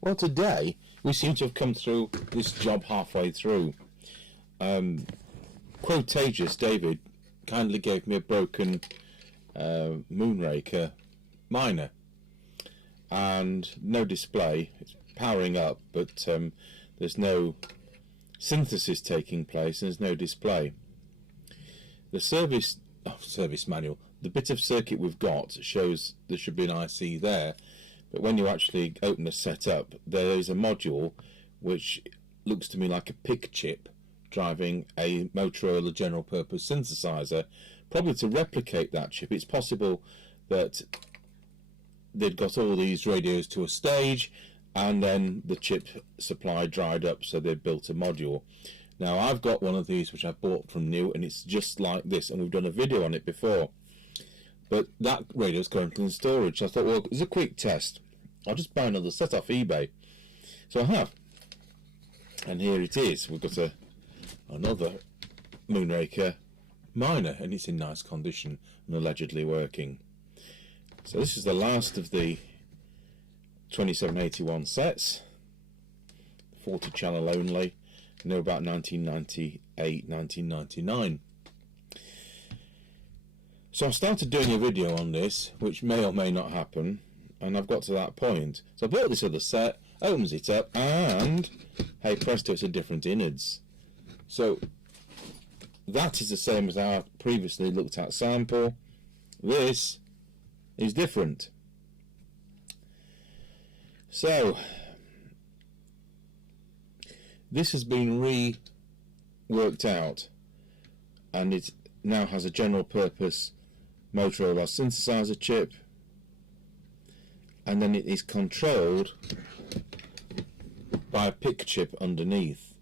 Well, today we seem to have come through this job halfway through. Quotagious David kindly gave me a broken Moonraker Minor and no display. It's powering up, but there's no synthesis taking place and there's no display. The service manual, the bit of circuit we've got shows there should be an IC there, but when you actually open the setup, there is a module which looks to me like a PIC chip driving a Motorola general purpose synthesizer, probably to replicate that chip. It's possible that they'd got all these radios to a stage and then the chip supply dried up, so they built a module. Now I've got one of these which I bought from new, and it's just like this, and we've done a video on it before, but that radio is currently in storage. So I thought, well, as a quick test, I'll just buy another set off eBay. So I have, and here it is. We've got another Moonraker Minor, and it's in nice condition and allegedly working. So this is the last of the 2781 sets, 40 channel only. Know about 1998, 1999. So I started doing a video on this, which may or may not happen, and I've got to that point. So I bought this other set, opens it up, and hey presto, it's a different innards. So that is the same as our previously looked at sample. This is different. So this has been reworked out, and it now has a general purpose Motorola synthesizer chip, and then it is controlled by a PIC chip underneath,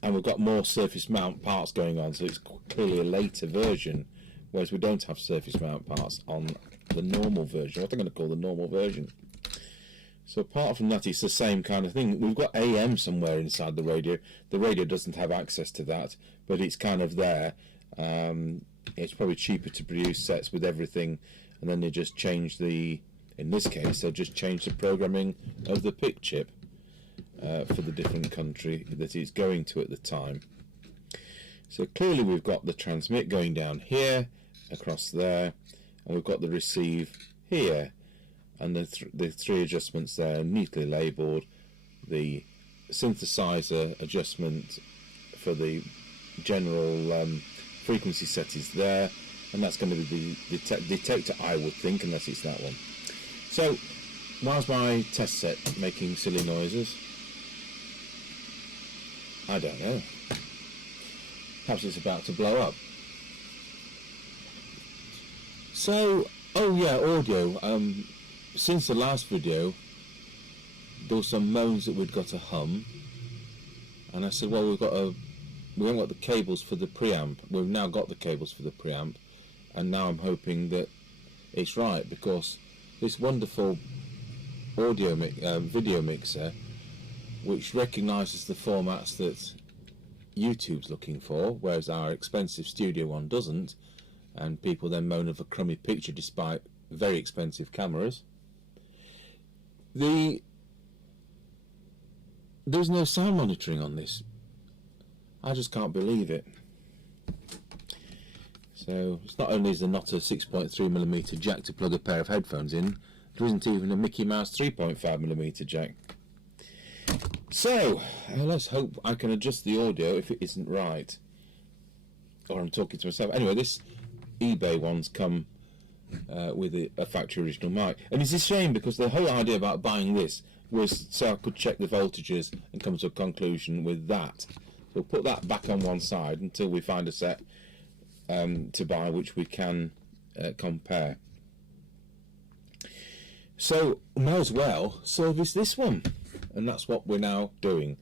and we've got more surface mount parts going on, so it's clearly a later version, whereas we don't have surface mount parts on the normal version, what I'm going to call the normal version. So apart from that, it's the same kind of thing. We've got AM somewhere inside the radio. The radio doesn't have access to that, but it's kind of there. It's probably cheaper to produce sets with everything, and then they just change the, in this case, they'll just change the programming of the PIC chip for the different country that it's going to at the time. So clearly we've got the transmit going down here, across there, and we've got the receive here. And the three adjustments there, neatly labelled. The synthesizer adjustment for the general frequency set is there, and that's going to be the detector, I would think, unless it's that one. So, why's my test set making silly noises? I don't know. Perhaps it's about to blow up. So, oh yeah, audio. Since the last video, there were some moans that we'd got to hum, and I said, well, we haven't got the cables for the preamp. We've now got the cables for the preamp, and now I'm hoping that it's right, because this wonderful video mixer, which recognises the formats that YouTube's looking for, whereas our expensive studio one doesn't, and people then moan of a crummy picture despite very expensive cameras. There's no sound monitoring on this. I just can't believe it. So it's not only is there not a 6.3mm jack to plug a pair of headphones in, there isn't even a Mickey Mouse 3.5mm jack. So let's hope I can adjust the audio if it isn't right, or I'm talking to myself. Anyway, this eBay one's come with a factory original mic, and it's a shame because the whole idea about buying this was so I could check the voltages and come to a conclusion with that. So we'll put that back on one side until we find a set to buy which we can compare. So may as well service this one, and that's what we're now doing.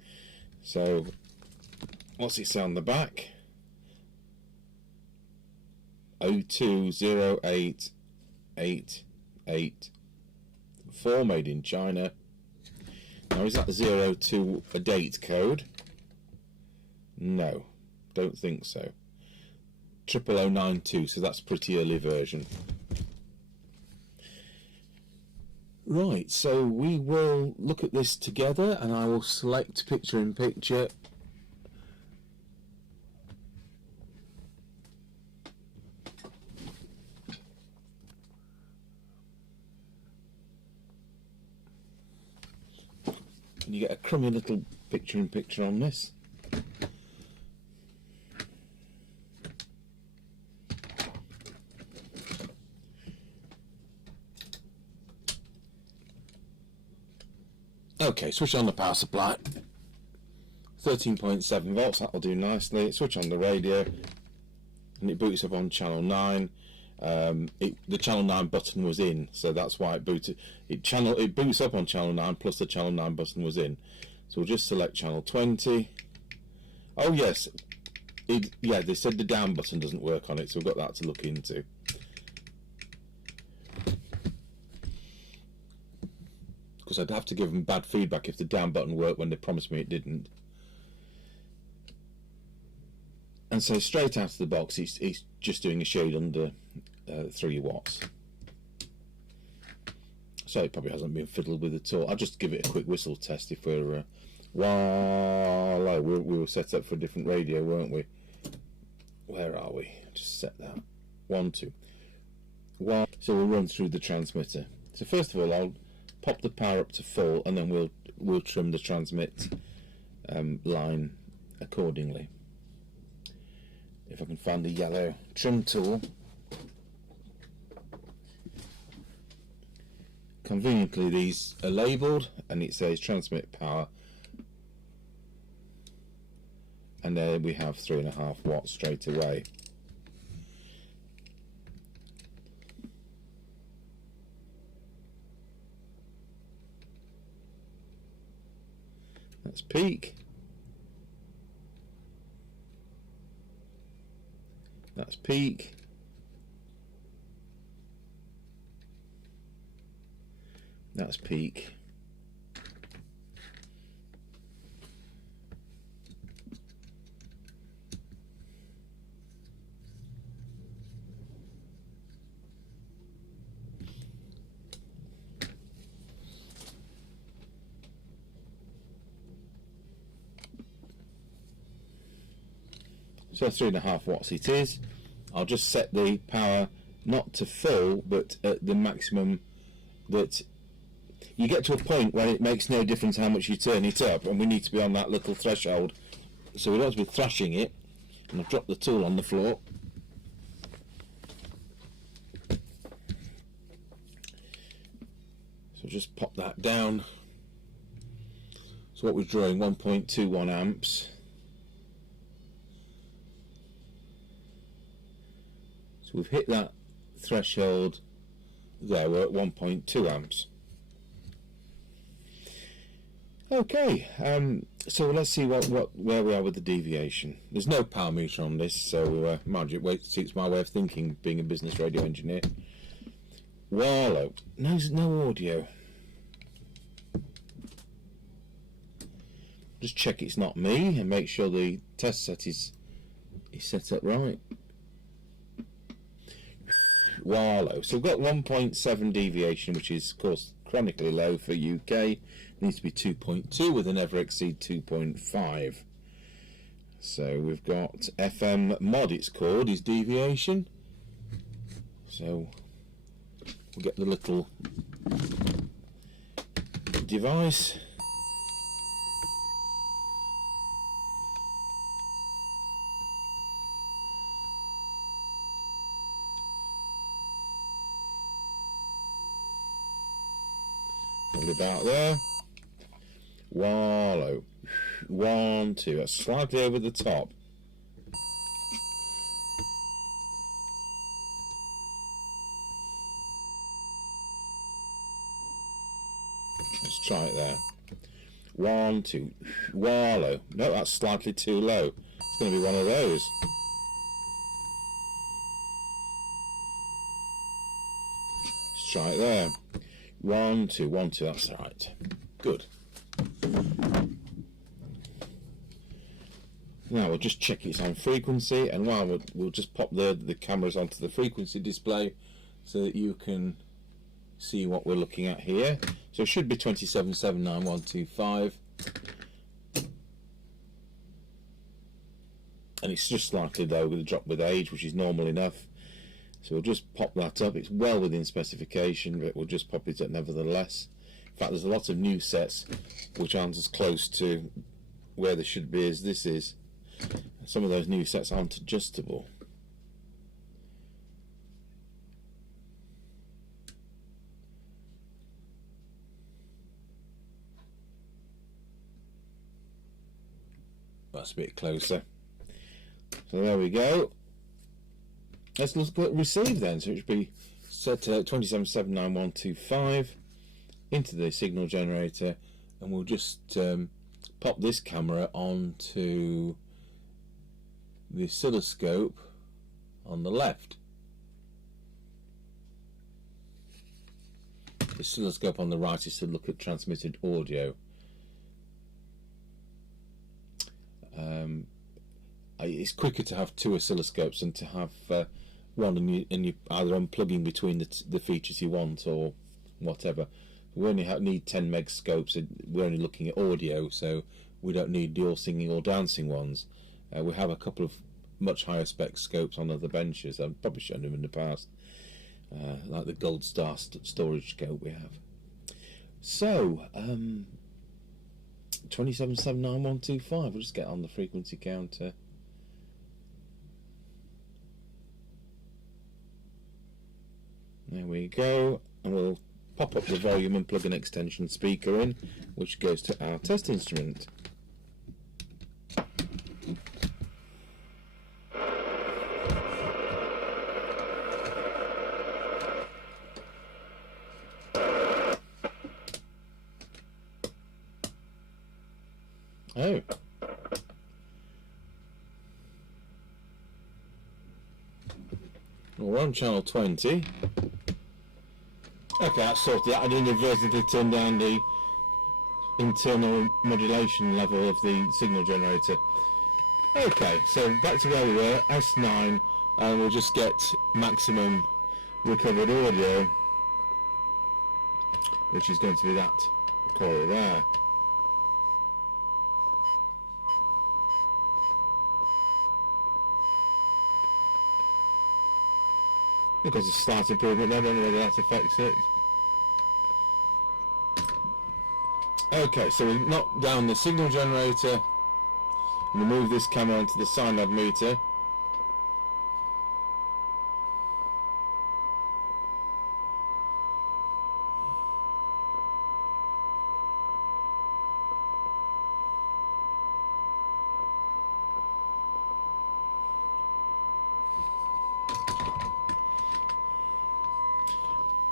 So what's it say on the back? 0208884, made in China. Now is that 02 a date code? No, don't think so. 00092, so that's pretty early version. Right, so we will look at this together and I will select picture in picture. And you get a crummy little picture in picture on this. Okay, switch on the power supply. 13.7 volts, that'll do nicely. Switch on the radio and it boots up on channel 9. The channel 9 button was in, so that's why it booted. It boots up on channel 9 plus the channel 9 button was in. So we'll just select channel 20. Oh yes, yeah, they said the down button doesn't work on it, so we've got that to look into. Because I'd have to give them bad feedback if the down button worked when they promised me it didn't. And so straight out of the box, he's just doing a shade under 3 watts. So it probably hasn't been fiddled with at all. I'll just give it a quick whistle test if we're... voila, we were set up for a different radio, weren't we? Where are we? Just set that. 1, 2. 1. So we'll run through the transmitter. So first of all, I'll pop the power up to full, and then we'll trim the transmit line accordingly. If I can find the yellow trim tool. Conveniently, these are labelled, and it says transmit power, and there we have 3.5 watts straight away. That's peak. That's peak. That's peak. So 3.5 watts it is. I'll just set the power not to full, but at the maximum that you get to a point when it makes no difference how much you turn it up, and we need to be on that little threshold. So we don't have to be thrashing it. And I've dropped the tool on the floor. So just pop that down. So what we're drawing, 1.21 amps. So we've hit that threshold there, we're at 1.2 amps. Okay, so let's see where we are with the deviation. There's no power meter on this, so mind you, it suits my way of thinking, being a business radio engineer. Wallow, no audio. Just check it's not me and make sure the test set is set up right. Wallow. So we've got 1.7 deviation, which is of course chronically low for UK. Needs to be 2.2 with a never exceed 2.5. So we've got FM mod, it's called, is deviation. So we'll get the little device. About there. Wallow. 1, 2. That's slightly over the top. Let's try it there. 1, 2. Wallow. No, that's slightly too low. It's going to be one of those. Let's try it there. 1, 2, 1, 2, that's right. Good. Now we'll just check it's on frequency, and we'll just pop the cameras onto the frequency display so that you can see what we're looking at here. So it should be 2779125, and it's just slightly low with a drop with age, which is normal enough. So we'll just pop that up. It's well within specification, but we'll just pop it up nevertheless. In fact, there's a lot of new sets which aren't as close to where they should be as this is. Some of those new sets aren't adjustable. That's a bit closer. So there we go. Let's look at receive then. So it should be set to 2779125 into the signal generator, and we'll just pop this camera onto the oscilloscope on the left. The oscilloscope on the right is to look at transmitted audio. It's quicker to have two oscilloscopes than to have one and you either unplugging between the features you want or whatever. We only need 10 meg scopes. We're only looking at audio, so we don't need dual singing or dancing ones. We have a couple of much higher spec scopes on other benches. I've probably shown them in the past, like the Gold Star storage scope we have. So 2779125. We'll just get on the frequency counter. There we go, and we'll pop up the volume and plug an extension speaker in, which goes to our test instrument. Oh. Well, we're on channel 20. Okay, that's sorted out. I inadvertently turned down the internal modulation level of the signal generator. Okay, so back to where we were, S9, and we'll just get maximum recovered audio, which is going to be that coil there. Because it's a slight improvement, I don't know whether that affects it. Okay, so we knocked down the signal generator, and we move this camera onto the sine lav meter.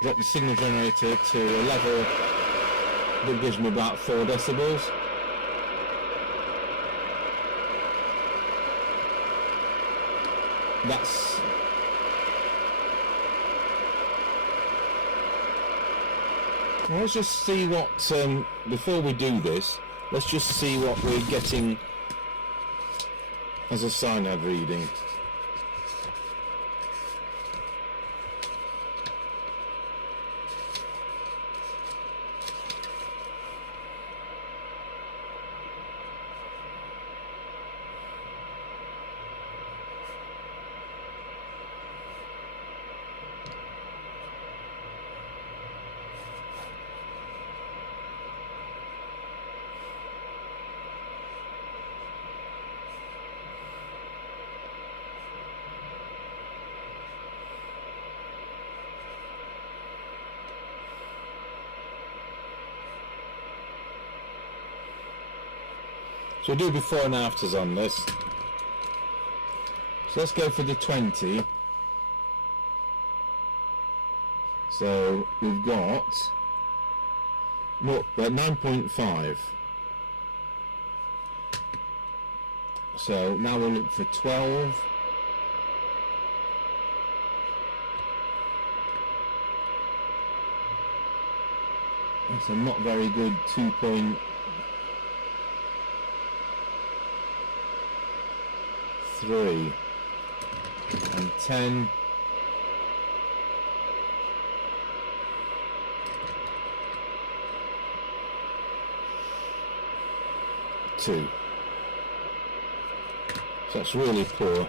Drop the signal generator to a level that gives me about 4 decibels. That's let's just see what before we do this, let's just see what we're getting as a sine lav reading. So we'll do before and afters on this. So let's go for the 20. So we've got 9.5. So now we'll look for 12. That's a not very good 2.3 and 10. 2. So that's really poor.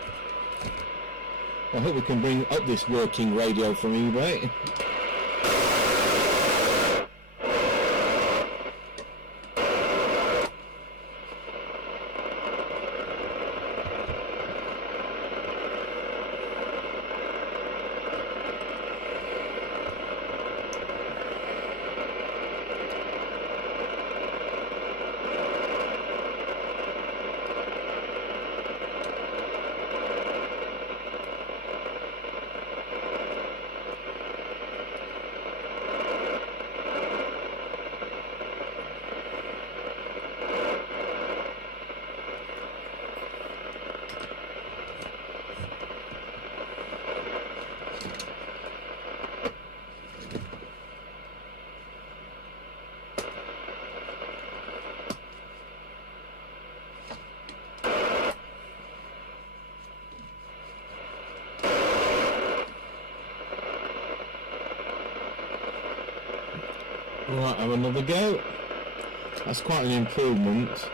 I hope we can bring up this working radio from eBay. Right, have another go. That's quite an improvement.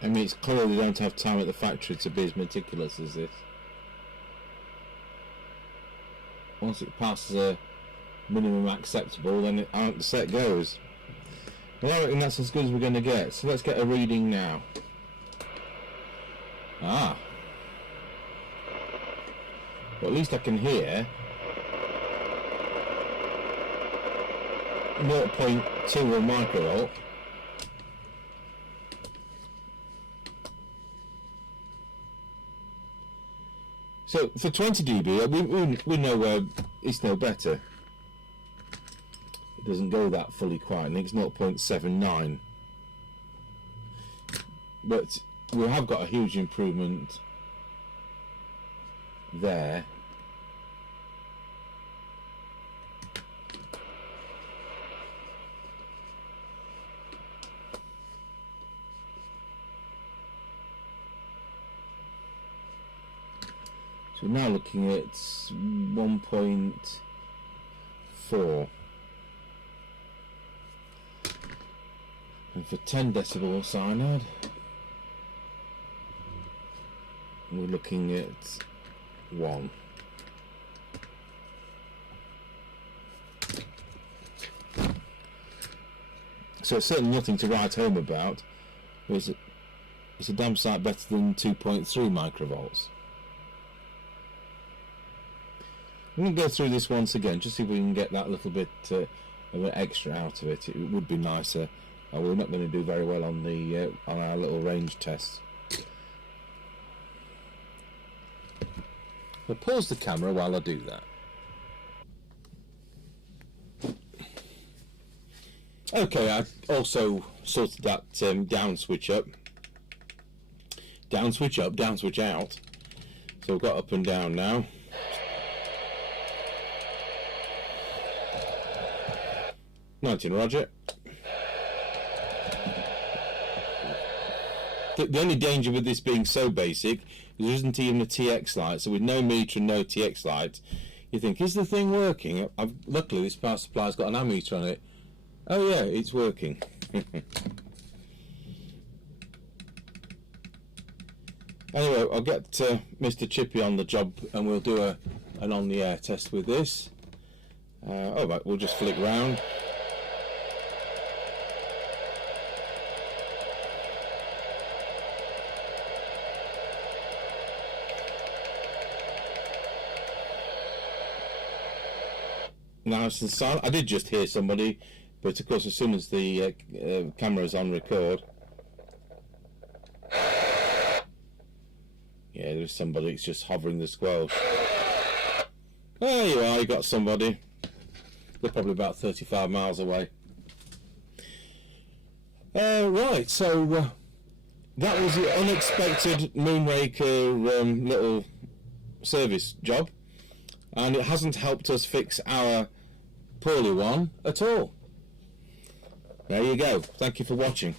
I mean, it's clear they don't have time at the factory to be as meticulous as this. Once it passes a minimum acceptable, then the set goes. Well, I reckon that's as good as we're going to get. So let's get a reading now. Ah. Well, at least I can hear 0.21 microvolt. So for 20 dB, we know it's no better. It doesn't go that fully quiet. I think it's 0.79. But we have got a huge improvement there. So we're now looking at 1.4. And for 10 decibel cyanide, we're looking at 1. So it's certainly nothing to write home about. It's a damn sight better than 2.3 microvolts. I'm going to go through this once again, just see if we can get that little bit of an extra out of it. It would be nicer. We're not going to do very well on the on our little range test. I'll pause the camera while I do that. Okay, I also sorted that down switch up. Down switch up, down switch out. So we've got up and down now. Roger. The only danger with this being so basic is there isn't even a TX light, so with no meter and no TX light, you think, is the thing working? Luckily this power supply's got an ammeter on it. Oh yeah, it's working. Anyway, I'll get Mr. Chippy on the job and we'll do an on-the-air test with this. Alright, we'll just flick round. Nice and silent. I did just hear somebody, but of course as soon as the camera's on record, yeah, there's somebody. It's just hovering the squelch. There you are, you got somebody. They're probably about 35 miles away. Right, so that was the unexpected Moonraker little service job, and it hasn't helped us fix our poorly one at all. There you go. Thank you for watching.